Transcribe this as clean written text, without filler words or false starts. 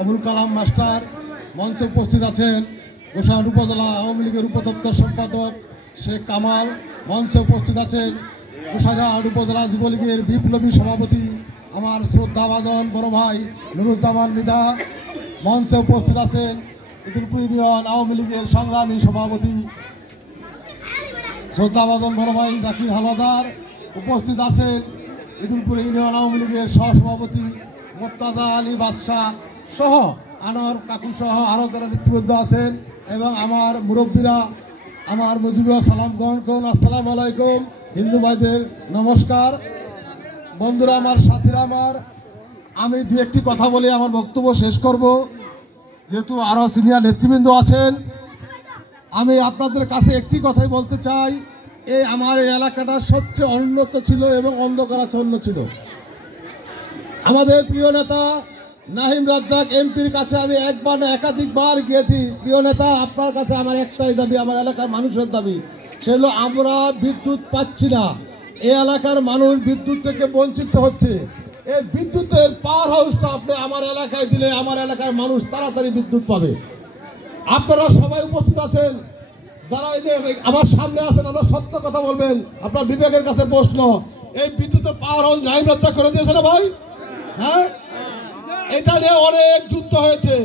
Abul Kalam master মঞ্চে উপস্থিত আছেন। গোসাইরহাট উপজেলা আওয়ামী লীগের উপদপ্তর সম্পাদক শেখ কামাল মঞ্চে উপস্থিত আছেন। গোসাইরহাট উপজেলা যুবলীগের বিপ্লবী সভাপতি আমার শ্রদ্ধাভাজন বড় ভাই নুরুজ্জামান মৃধা মঞ্চে উপস্থিত আছেন। ইদুলপুর ইউনিয়ন আওয়ামী লীগের সংগ্রামী সভাপতি শ্রদ্ধাভাজন বড় ভাই জাকির হাওলাদার উপস্থিত আছেন। ইদুলপুর ইউনিয়ন আওয়ামী লীগের সহসভাপতি মোর্তাজা আলী বাদশাহ সহ আনোয়ার কাকু সহ আরও যারা নেতৃবৃন্দ আছেন এবং আমার মুরব্বীরা আমার মুজিবুর সালাম গ্রহণ করুন। আসসালামু আলাইকুম। হিন্দু ভাইদের নমস্কার। বন্ধুরা আমার, সাথীরা আমার, আমি দু একটি কথা বলে আমার বক্তব্য শেষ করব, যেহেতু আরও সিনিয়র নেতৃবৃন্দ আছেন। আমি আপনাদের কাছে একটি কথাই বলতে চাই, আমার এই এলাকাটা সবচেয়ে অনুন্নত ছিল এবং অন্ধকারাচ্ছন্ন ছিল। আমাদের প্রিয় নেতা নাহিম রাজ্জাক এমপির কাছে আমি একবার না একাধিকবার গিয়েছি। প্রিয় নেতা, আপনার কাছে আমার একটাই দাবি, আমার এলাকার মানুষের দাবি, সেগুলো আমরা বিদ্যুৎ পাচ্ছি না। এই এলাকার মানুষ বিদ্যুৎ থেকে বঞ্চিত হচ্ছে। এই বিদ্যুতের পাওয়ার হাউসটা আপনি আমার এলাকায় দিলে আমার এলাকার মানুষ তাড়াতাড়ি বিদ্যুৎ পাবে। আপনারা সবাই উপস্থিত আছেন, যারা এই যে আমার সামনে আছেন, আমরা সত্য কথা বলবেন, আপনার বিবেকের কাছে প্রশ্ন, এই বিদ্যুতের পাওয়ার হাউস নাহিম রাজ্জাক করে দিয়েছে না ভাই? হ্যাঁ, এটা নিয়ে অনেক যুদ্ধ হয়েছে।